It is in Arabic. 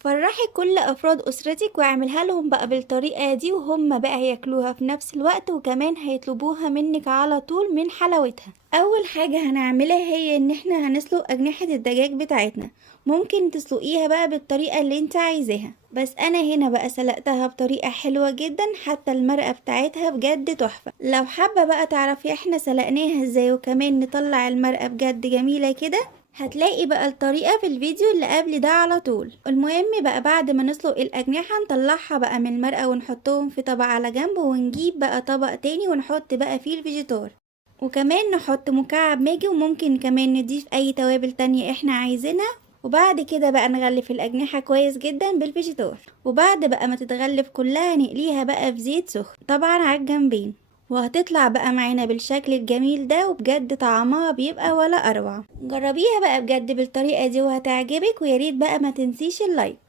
فرحي كل أفراد أسرتك واعمليها لهم بقى بالطريقة دي وهم بقى هياكلوها في نفس الوقت وكمان هيطلبوها منك على طول من حلاوتها. أول حاجة هنعملها هي إن احنا هنسلق أجنحة الدجاج بتاعتنا. ممكن تسلقيها بقى بالطريقة اللي انت عايزاها، بس أنا هنا بقى سلقتها بطريقة حلوة جدا، حتى المرقة بتاعتها بجد تحفة. لو حابة بقى تعرفي احنا سلقناها ازاي وكمان نطلع المرقة بجد جميلة كده، هتلاقي بقى الطريقة في الفيديو اللي قبل ده على طول. المهم بقى بعد ما نسلق الأجنحة نطلعها بقى من المرقة ونحطهم في طبق على جنب، ونجيب بقى طبق تاني ونحط بقى فيه الفيجيتار، وكمان نحط مكعب ماجي، وممكن كمان نضيف اي توابل تانية احنا عايزينها. وبعد كده بقى نغلف الأجنحة كويس جدا بالفيجيتار، وبعد بقى ما تتغلف كلها نقليها بقى في زيت سخن طبعا على الجنبين، وهتطلع بقى معانا بالشكل الجميل ده، وبجد طعمها بيبقى ولا اروع. جربيها بقى بجد بالطريقة دي وهتعجبك، وياريت بقى ما تنسيش اللايك.